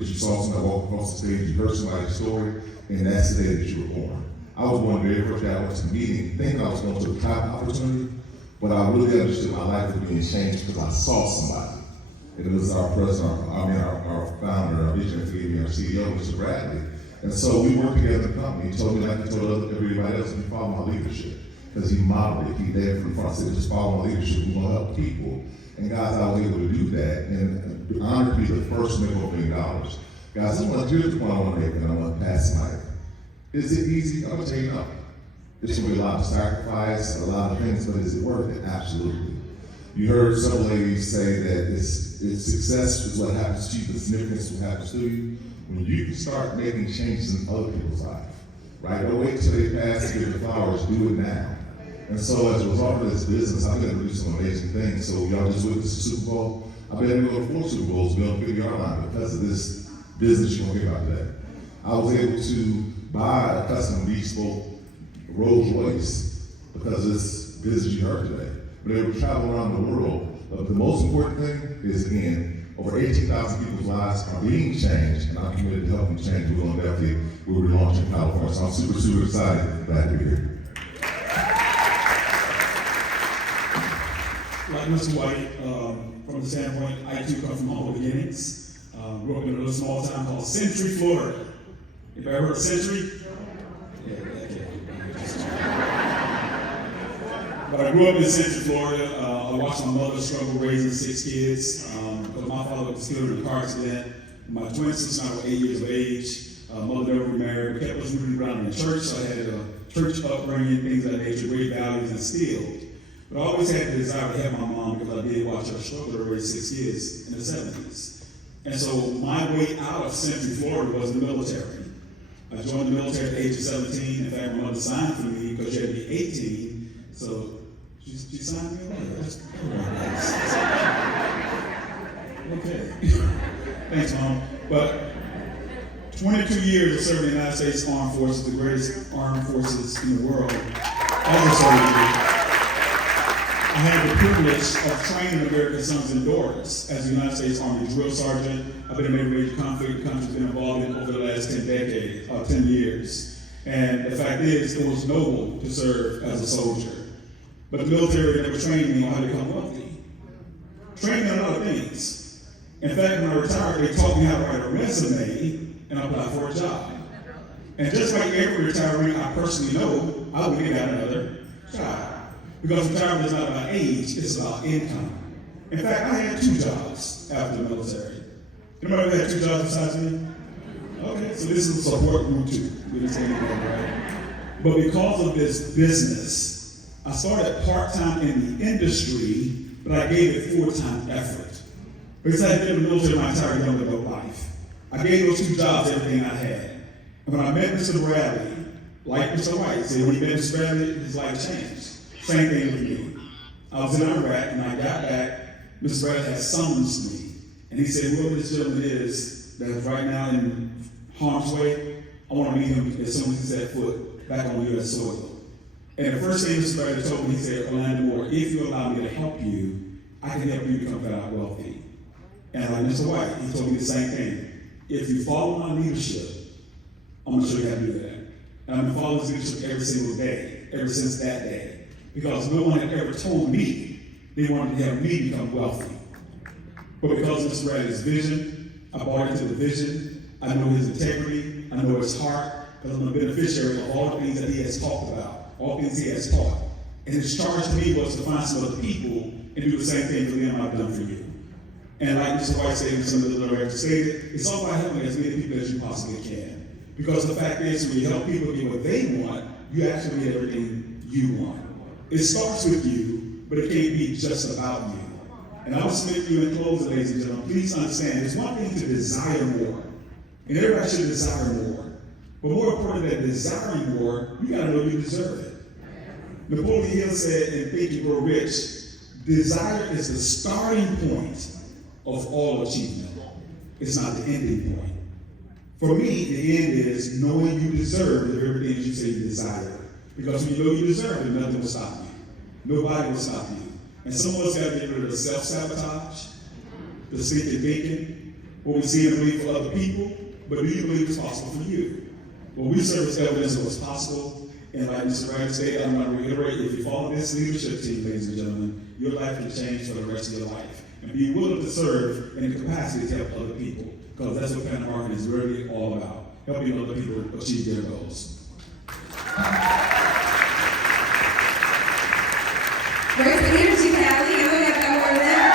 You saw somebody walk across the stage, you heard somebody's story, and that's the day that you were born. I was born the very first day I went to the meeting, thinking I was going to a top opportunity, but I really understood my life was being changed because I saw somebody. And it was our president, our founder, our visionary, our CEO, Mr. Bradley. And so we worked together in the company. He told me, like he told everybody else, he followed my leadership. Because he modeled it. He led from the front. Said, just follow my leadership. We want to help people. And guys, I was able to do that. And honored to be the first to make $1 million. Guys, here's the point I want to make, and I want to pass the mic. Is it easy? I'm going to tell you no. There's going to be a lot of sacrifice, a lot of things, but is it worth it? Absolutely. You heard several ladies say that it's success is what happens to you, the significance is what happens to you. When you can start making changes in other people's life, right? Don't wait till they pass to get the flowers, do it now. And so as a result of this business, I've been able to do some amazing things. So y'all just witnessed the Super Bowl. I've been able to go to 4 Super Bowls, be on the 50-yard line because of this business you're gonna hear about today. I was able to buy a custom bespoke Rolls Royce because of this business you heard today. Been able to travel around the world. But the most important thing is, again, over 18,000 people's lives are being changed, and I'm committed to helping change. We're gonna definitely, we'll be launching in California. So I'm super, super excited. Glad to be here. Like Mr. White, from the standpoint, I too come from humble beginnings. Grew up in a little small town called Century, Florida. You ever heard of Century? Yeah, okay. But I grew up in Century, Florida. I watched my mother struggle raising 6 kids because my father was killed in a car accident. My twin sister and I were 8 years of age. Mother never remarried. We kept us rooted around in the church, so I had a church upbringing, things of that nature, great values instilled. But I always had the desire to help my mom because I did watch her struggle to raise 6 kids in the 70s. And so my way out of Century, Florida was the military. I joined the military at the age of 17. In fact, my mother signed for me because you had to be 18. So she signed me away. Okay. Thanks, Mom. But 22 years of serving the United States Armed Forces, the greatest armed forces in the world. I had the privilege of training American sons and daughters as a United States Army drill sergeant. I've been in a major conflict the country's been involved in over the last 10 years. And the fact is, it was noble to serve as a soldier. But the military never trained me on how to become wealthy. Trained me on a lot of things. In fact, when I retired, they taught me how to write a resume and apply for a job. And just like every retiree I personally know, I wouldn't have got another job. Because retirement is not about age, it's about income. In fact, I had 2 jobs after the military. Anybody ever had 2 jobs besides me? Okay, so this is support group 2. We didn't say anything, right? But because of this business, I started part-time in the industry, but I gave it full-time effort. Because I had been in the military my entire young adult life. I gave those 2 jobs everything I had. And when I met Mr. Bradley, like Mr. White said, when he met Mr. Bradley, his life changed. Same thing with me. I was in Iraq and I got back, Mr. Bradley had summoned me. And he said, whoever this gentleman is that is right now in harm's way, I want to meet him as soon as he set foot back on U.S. soil. And the first thing Mr. Bradley told me, he said, Orlando Moore, if you allow me to help you, I can help you become very wealthy. And like Mr. White, he told me the same thing. If you follow my leadership, I'm going to show you how to do that. And I've been following his leadership every single day, ever since that day. Because no one had ever told me they wanted to help me become wealthy. But because of Mr. Bradley's vision, I bought into the vision. I know his integrity. I know his heart. Because I'm a beneficiary of all the things that he has talked about, all things he has taught. And his charge to me was to find some other people and do the same thing for them I've done for you. And like Mr. White said, and some of the other directors stated, it's all about helping as many people as you possibly can. Because the fact is, when you help people get what they want, you actually get everything you want. It starts with you, but it can't be just about you. And I will submit to you in closing, ladies and gentlemen, please understand, it's one thing to desire more. And everybody should desire more. But more important than desiring more, you gotta know you deserve it. Napoleon Hill said in Think and Grow Rich, desire is the starting point of all achievement. It's not the ending point. For me, the end is knowing you deserve the very things you say you desire. Because when you know you deserve it, nothing will stop you. Nobody will stop you. And some of us got to get rid of the self-sabotage, the stinking thinking, what we see and believe for other people, but do you believe it's possible for you? Well, we serve as evidence of what's possible, and like Mr. Wright said, I'm going to reiterate, if you follow this leadership team, ladies and gentlemen, your life can change for the rest of your life. And be willing to serve in the capacity to help other people, because that's what Panda Marketing is really all about, helping other people achieve their goals. Where's the energy, Callie? I know you got more of that.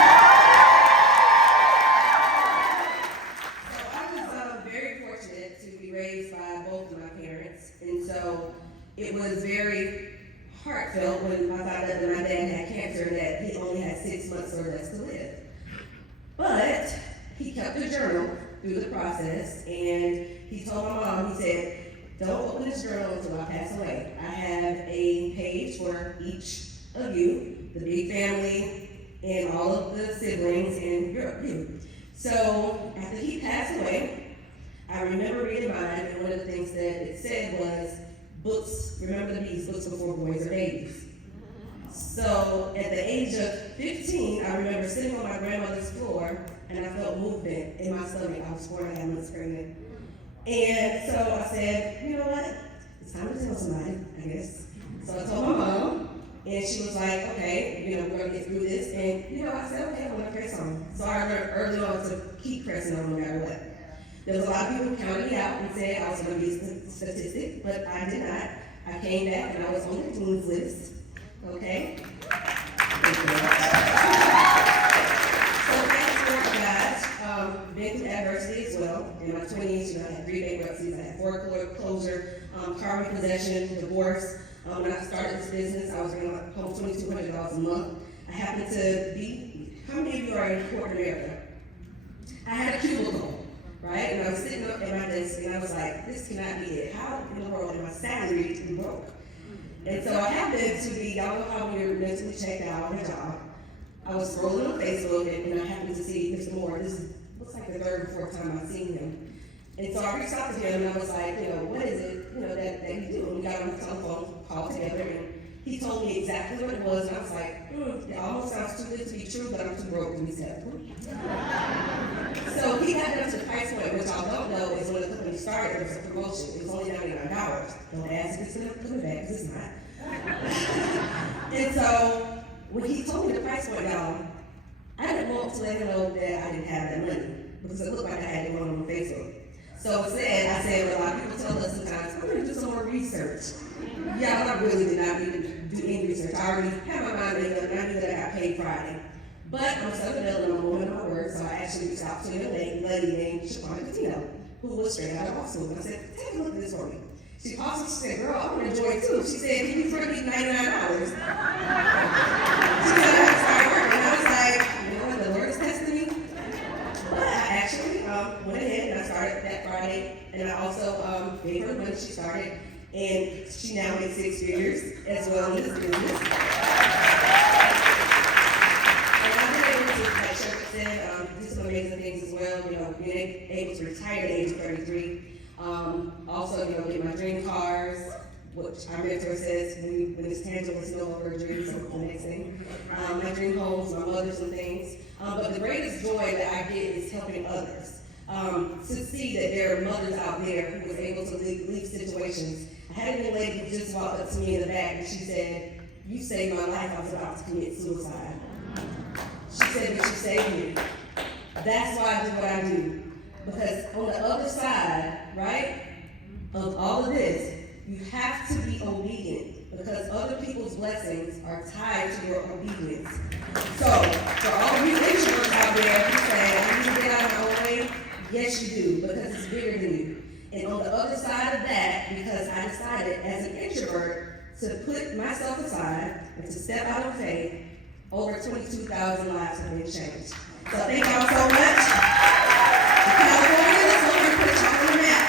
So I was very fortunate to be raised by both of my parents, and so it was very heartfelt when I found out that my dad had cancer and that he only had 6 months or less to live. But he kept a journal through the process, and he told my mom, he said, don't open this journal until I pass away. I have a page for each of you, the big family, and all of the siblings, and you. So after he passed away, I remember reading mine, and one of the things that it said was, books, remember the bees, books before boys are babies. So at the age of 15, I remember sitting on my grandmother's floor, and I felt movement in my stomach. I was 4.5 months pregnant. And so I said, you know what, it's time to tell somebody, I guess. So I told my mom, and she was like, okay, we're gonna get through this. And I said, okay, I'm gonna press on. So I learned early on to keep pressing on no matter what. There was a lot of people who counted me out and said I was going to be a statistic, but I did not. I came back and I was on the dean's list. Okay? Thank you. So fast forward, guys, been through adversity as well. In my 20s, I had 3 bankruptcies, I had foreclosure, car repossession, divorce. When I started this business, I was bringing home $2,200 a month. I happened to be, how many of you are in corporate America? I had a cubicle. Right? And I was sitting up at my desk and I was like, this cannot be it. How in the world am I salaried and broke? And so I happened to be, y'all know how when you're mentally checked out on a job. I was scrolling on Facebook and I happened to see Mr. Moore. This looks like the 3rd or 4th time I've seen him. And so I reached out to him and I was like, what is it, that you do? And we got on the telephone, called together, and he told me exactly what it was. And I was like, it almost sounds too good to be true, but I'm too broke to be acceptable. So he got down to the price point, which I don't know is when the company started, there was a promotion. It was only $99. Don't ask if it's coming back, because it's not. And so when he told me the price point, y'all, I didn't want to let him know that I didn't have that money, because it looked like I had it on Facebook. So I said, well, a lot of people tell us sometimes, I'm going to do some more research. Yeah, but I really did not need to do any research. I already had my mind made up, and I knew that I got paid Friday. But I'm Southern and I'm a woman of my word, so I actually reached out to a lady named Shaquana Catino, who was straight out of law school. And I said, take a look at this for me. She called me, she said, girl, I want to join too. She said, can you front me $99? She said, I started working. And I was like, the Lord is testing me. But I actually went ahead and I started that Friday. And I also gave her the money she started. And she now makes 6 figures as well in this business. Do some amazing things as well, being able to retire at the age of 33. Also, get my dream cars, which our mentor says when it's tangible, it's no longer a dream, so the next thing. My dream homes, my mothers and things. But the greatest joy that I get is helping others. To see that there are mothers out there who was able to leave situations. I had a young lady who just walked up to me in the back and she said, you saved my life, I was about to commit suicide. She said, but you saved me. That's why I do what I do. Because on the other side, right, of all of this, you have to be obedient. Because other people's blessings are tied to your obedience. So, for all of you introverts out there who say, I need to get out of my own way, yes you do, because it's bigger than you. And on the other side of that, because I decided as an introvert to put myself aside and to step out of faith, over 22,000 lives have been changed. So thank y'all so much. California, let's go and put y'all on the map.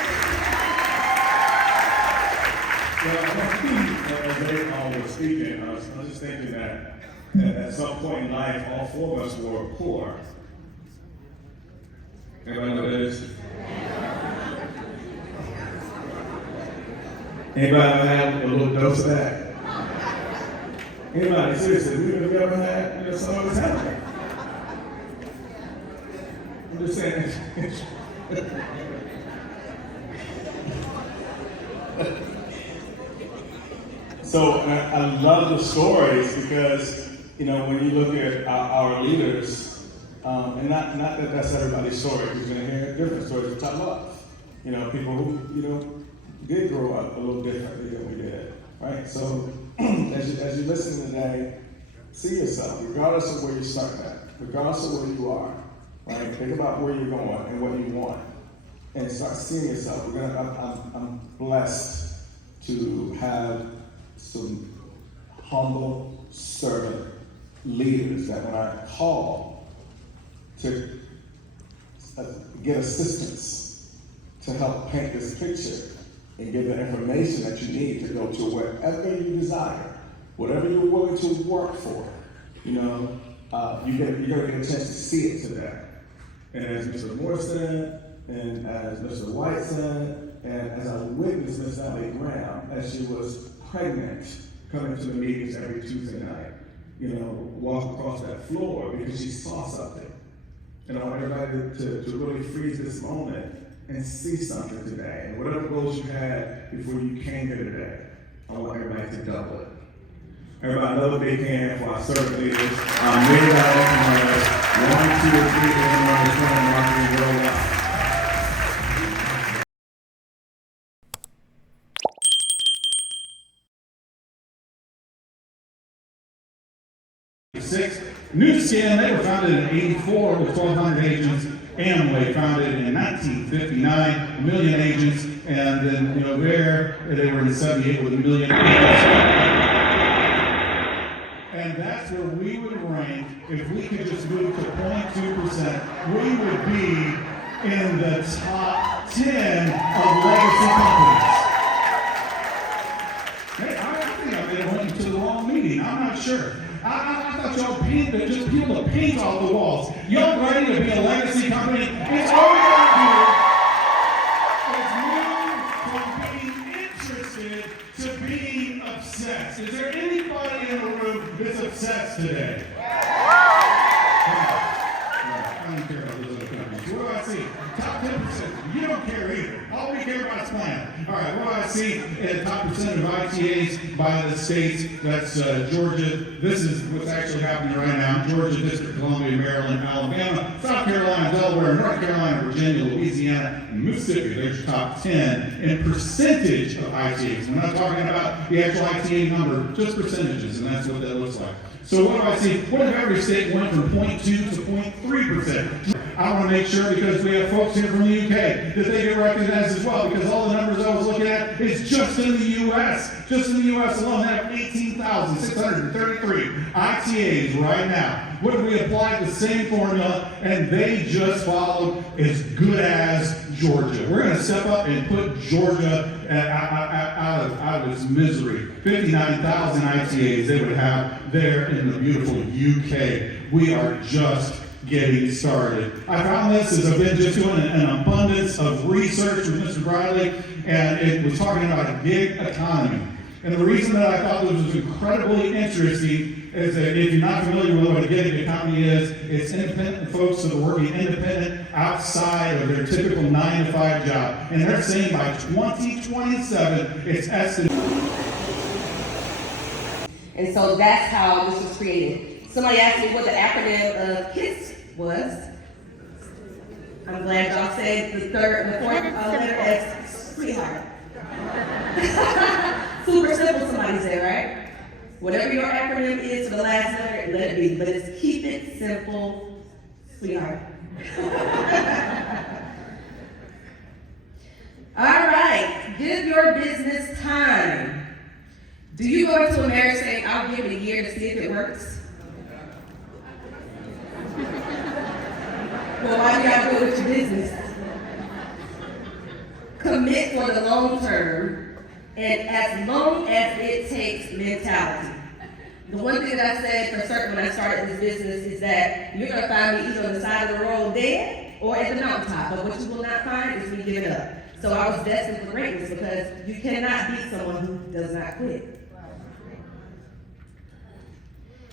Well, as they all were speaking, I was just thinking that at some point in life, all 4 of us were poor. Everybody know what that is? Anybody ever had a little dose of that? Anybody, seriously, have you ever had some of this happen? I'm just saying. So I love the stories because, you know, when you look at our leaders, and not that that's everybody's story, because you're going to hear different stories, which I love. You know, people who, you know, did grow up a little differently than we did, right? So as you listen today, see yourself, regardless of where you start at, regardless of where you are, right? Think about where you're going and what you want, and start seeing yourself. I'm blessed to have some humble servant leaders that when I call to get assistance to help paint this picture and give the information that you need to go to wherever you desire, whatever you're willing to work for, you know, you're gonna get a chance to see it today. And as Mr. Moore said, and as Mr. White said, and as I witnessed Ms. Ellie Graham as she was pregnant, coming to the meetings every Tuesday night, you know, walk across that floor because she saw something. And I want everybody to really freeze this moment and see something today. And whatever goals you had before you came here today, I want everybody to double it. Everybody, another big hand for our servant leaders. Many of our entrepreneurs, 1, 2, or 3 in marketing worldwide. New Skin, they were founded in '84 with 1,200 agents. Amway, founded in 1959, 1 million agents, and then, you know, they were in '78 with 1 million agents. And that's where we would rank if we could just move to 0.2%. We would be in the top 10 of legacy companies. Hey, I think I may have went to the wrong meeting. I'm not sure. I thought y'all just peel the paint off the walls. Y'all ready to be a legacy company? It's all we gotta do is move from being interested to being obsessed. Is there anybody in the room that's obsessed today? I don't care about those other companies. What do I see? Top 10%. You don't care either. All we care about is plan. All right, what do I see? Top percent of ITAs by the states. That's Georgia. This is what's actually happening right now. Georgia, District of Columbia, Maryland, Alabama, South Carolina, Delaware, North Carolina, Virginia, Louisiana, and Mississippi. There's your top 10 in percentage of ITAs. We're not talking about the actual ITA number, just percentages, and that's what that looks like. So what do I see? What if every state went from 0.2 to 0.3%? I want to make sure, because we have folks here from the UK, that they get recognized as well, because all the numbers I was looking at is just in the U.S. Just in the U.S. alone, they have 18,633 ITAs right now. What if we applied the same formula and they just followed as good as Georgia? We're going to step up and put Georgia out of its misery. 59,000 ITAs they would have there in the beautiful UK. We are just getting started. I found this as I've been just doing an abundance of research with Mr. Bradley, and it was talking about a gig economy. And the reason that I thought this was incredibly interesting is that if you're not familiar with what a gig economy is, it's independent folks that are working independent outside of their typical 9-to-5 job. And they're saying by 2027, it's estimated. And so that's how this was created. Somebody asked me what the acronym of KISS was. I'm glad y'all said the fourth letter as sweetheart. Super simple, somebody said, right? Whatever your acronym is for the last letter, let it be. But it's keep it simple, sweetheart. All right, give your business time. Do you go into a marriage saying, I'll give it a year to see if it works? Well, why do you have to go with your business? Commit for the long term, and as long as it takes mentality. The one thing that I said for certain when I started this business is that you're going to find me either on the side of the road dead or at the mountaintop, but what you will not find is me giving up. So I was destined for greatness because you cannot beat someone who does not quit.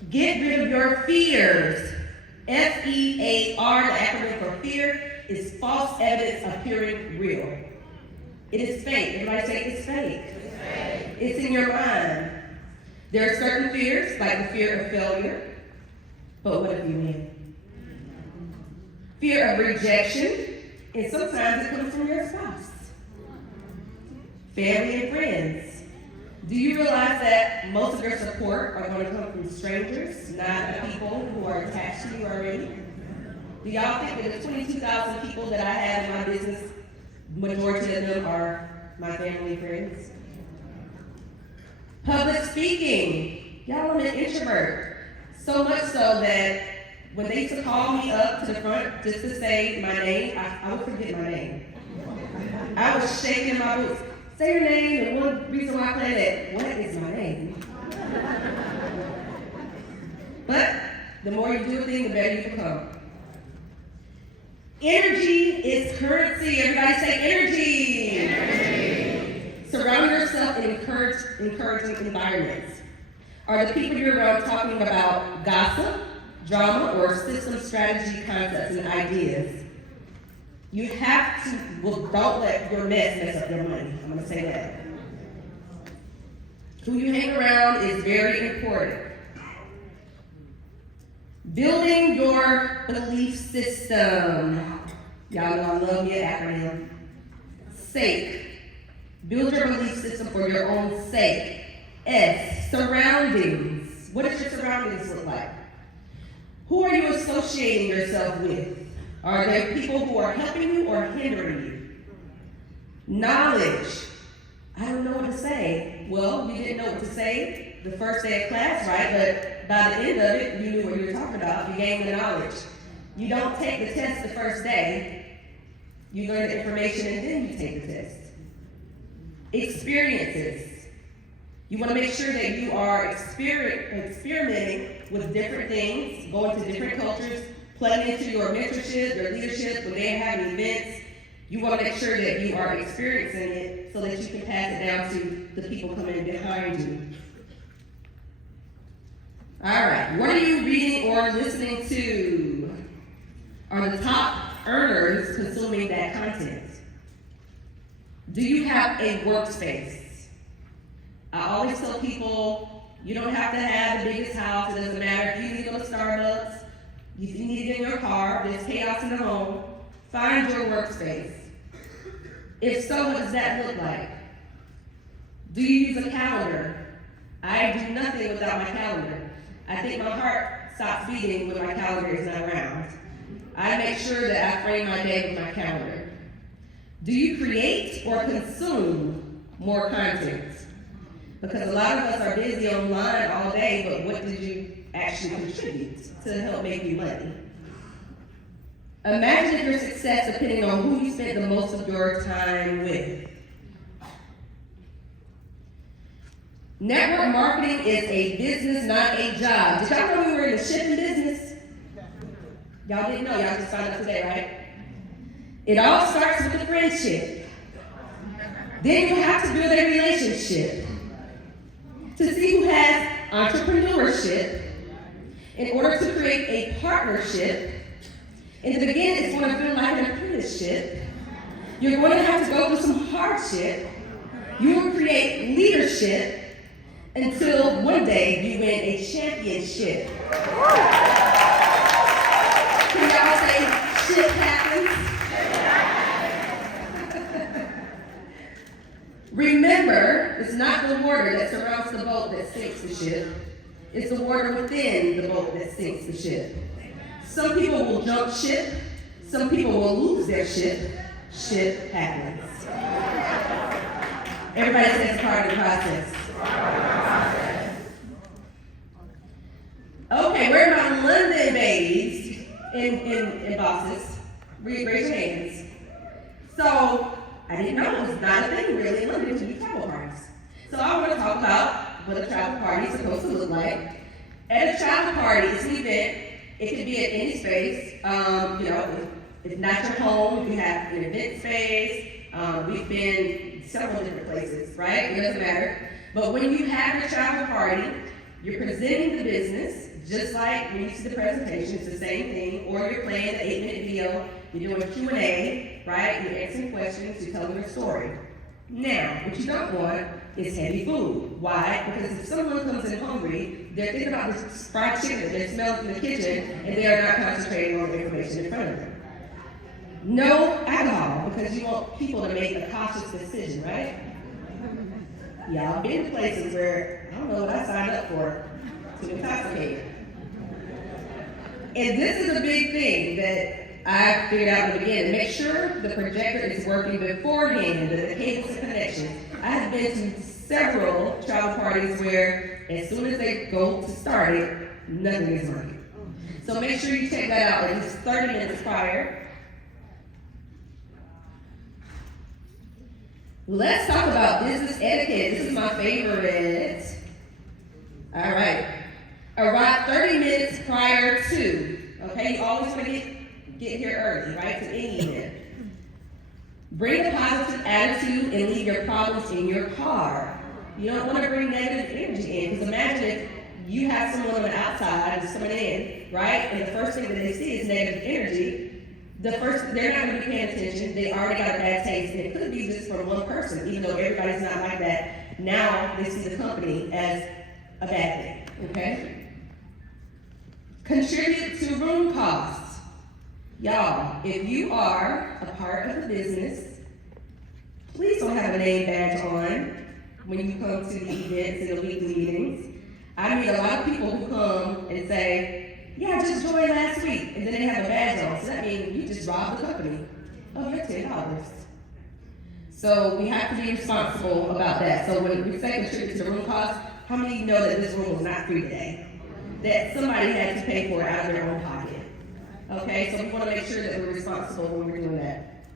Get rid of your fears. FEAR, the acronym for fear, is false evidence appearing real. It is fake. Everybody say it's fake. It's fake. It's in your mind. There are certain fears, like the fear of failure. But what if you win? Fear of rejection, and sometimes it comes from your spouse, family, and friends. Do you realize that most of your support are going to come from strangers, not the people who are attached to you already? Do y'all think that the 22,000 people that I have in my business, majority of them are my family and friends? Public speaking. Y'all, I'm an introvert. So much so that when they used to call me up to the front just to say my name, I would forget my name. I was shaking my boots. Say your name, and one reason why I play that, what is my name? But the more you do a thing, the better you become. Energy is currency. Everybody say energy. Energy. Surround yourself in encouraging environments. Are the people you're around talking about gossip, drama, or system strategy concepts and ideas? You have to, well, don't let your mess up your money. I'm gonna say that. Who you hang around is very important. Building your belief system. Y'all know I love your acronym. SAKE. Build your belief system for your own sake. S, surroundings. What does your surroundings look like? Who are you associating yourself with? Are there people who are helping you or hindering you? Knowledge. I don't know what to say. Well, you didn't know what to say the first day of class, right? But by the end of it, you knew what you were talking about. You gained the knowledge. You don't take the test the first day. You learn the information and then you take the test. Experiences. You want to make sure that you are experimenting with different things, going to different cultures, plugging into your mentorship, your leadership, when they're having events. You want to make sure that you are experiencing it so that you can pass it down to the people coming behind you. All right, what are you reading or listening to? Are the top earners consuming that content? Do you have a workspace? I always tell people, you don't have to have the biggest house. It doesn't matter if you need to go to Starbucks, if you need it in your car, there's chaos in the home. Find your workspace. If so, what does that look like? Do you use a calendar? I do nothing without my calendar. I think my heart stops beating when my calendar is not around. I make sure that I frame my day with my calendar. Do you create or consume more content? Because a lot of us are busy online all day, but what did you actually contribute to help make you money? Imagine your success depending on who you spent the most of your time with. Network marketing is a business, not a job. Did y'all know we were in the shipping business? Y'all didn't know, y'all just found out today, right? It all starts with a friendship. Then you have to build a relationship to see who has entrepreneurship in order to create a partnership. In the beginning, it's going to feel like an apprenticeship. You're going to have to go through some hardship. You will create leadership until one day you win a championship. Can y'all say, shit happens? Remember, it's not the water that surrounds the boat that sinks the ship. It's the water within the boat that sinks the ship. Some people will jump ship. Some people will lose their ship. Shit happens. Everybody says it's part of the process. Okay, where are my London babes and bosses? Raise your hands. So, I didn't know it was not a thing really in London to do travel parties. So I want to talk about what a travel party is supposed to look like. At a travel party, it's an event. It could be at any space. If not your home, you have an event space. We've been several different places, right? It doesn't matter. But when you have a travel party, you're presenting the business. just like when you see the presentation, it's the same thing, or you're playing an 8-minute video, you're doing Q&A, right? You're answering questions, you're telling your story. Now, what you don't want is heavy food. Why? Because if someone comes in hungry, they're thinking about this fried chicken that they're smelling in the kitchen, and they are not concentrating on the information in front of them. No alcohol, because you want people to make a cautious decision, right? Y'all been to places where, I don't know what I signed up for, to intoxicate. And this is a big thing that I figured out in the beginning. Make sure the projector is working beforehand, the cables and connections. I have been to several travel parties where as soon as they go to start it, nothing is working. So make sure you check that out at least 30 minutes prior. Let's talk about business etiquette. This is my favorite. All right. Arrive 30 minutes prior to. Okay, you always want to get here early, right, to any event. Bring a positive attitude and leave your problems in your car. You don't want to bring negative energy in, because imagine if you have someone on the outside just coming in, right, and the first thing that they see is negative energy. They're not going to be paying attention. They already got a bad taste, and it could be just from one person, even though everybody's not like that. Now they see the company as a bad thing, okay? Contribute to room costs. Y'all, if you are a part of the business, please don't have a name badge on when you come to the events and the weekly meetings. I meet a lot of people who come and say, yeah, I just joined last week, and then they have a badge on. So that means you just robbed the company of your $10. So we have to be responsible about that. So when we say contribute to the room costs, how many of you know that this room was not free today? That somebody had to pay for it out of their own pocket. Okay, so we want to make sure that we're responsible when we're doing that.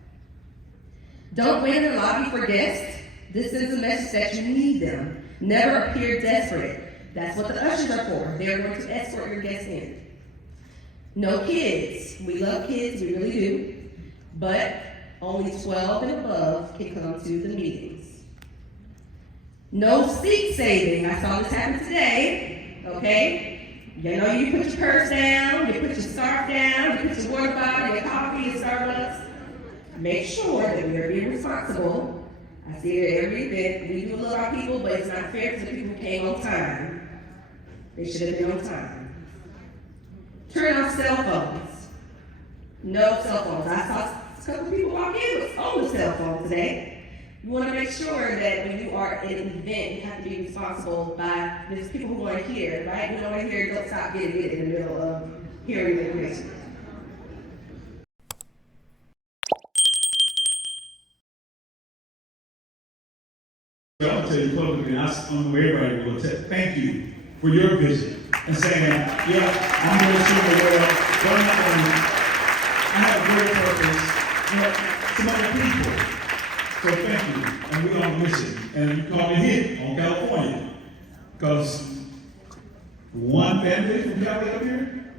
Don't wait in the lobby for guests. This is a message that you need them. Never appear desperate. That's what the ushers are for. They're going to escort your guests in. No kids. We love kids, we really do. But only 12 and above can come to the meetings. No seat saving. I saw this happen today. Okay? You know, you put your purse down, you put your scarf down, you put your water bottle, your coffee at Starbucks. Make sure that we are being responsible. I see it at every event. We do love our people, but it's not fair to the people who came on time. They should have been on time. Turn off cell phones. No cell phones. I saw a couple people walk in with on the cell phone today. You want to make sure that when you are at an event, you have to be responsible by there's people who want to hear, right? You don't want to hear, don't stop getting it in the middle of hearing the information. I'll tell you publicly, I'm everybody will tell, thank you for your vision and saying, yeah, I'm going to shoot the world, but I have a great purpose, some other people. So thank you, and we're on a mission. And you call me here on California, because one family from Cali up here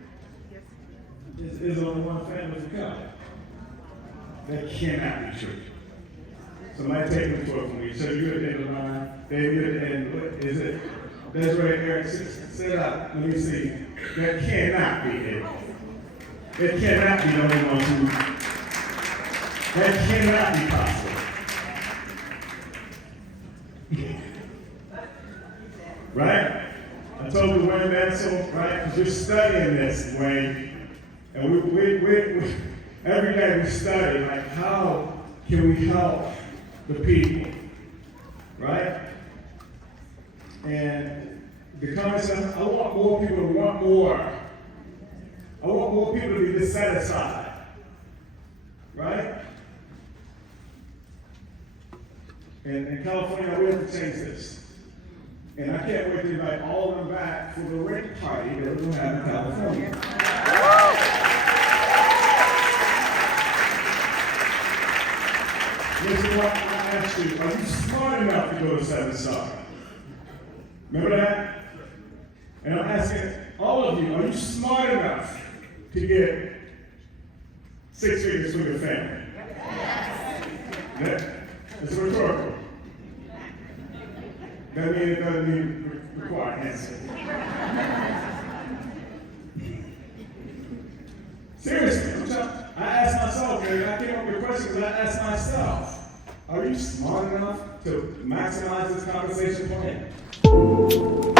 is only one family from Cali. That cannot be true. Somebody take the floor from me. So you're at the end of the line, David, and what is it? That's right, Eric. Sit it out. Let me see. That cannot be it. It cannot be the only one who. That cannot be possible. Right? I told you Wayne Mansell, right? Because you're studying this, Wayne. And we every day we study, like, how can we help the people? Right? And the comment says, I want more people to want more. I want more people to be dissatisfied. Right? And in California, we have to change this. And I can't wait to invite all of them back for the rent party that we're going to have in California. Listen, what I asked you, are you smart enough to go to 7-star? Remember that? And I'm asking all of you, are you smart enough to get 6 figures for your family? Yes. It's rhetorical. That means it doesn't mean require answer. ask myself, are you smart enough to maximize this compensation plan?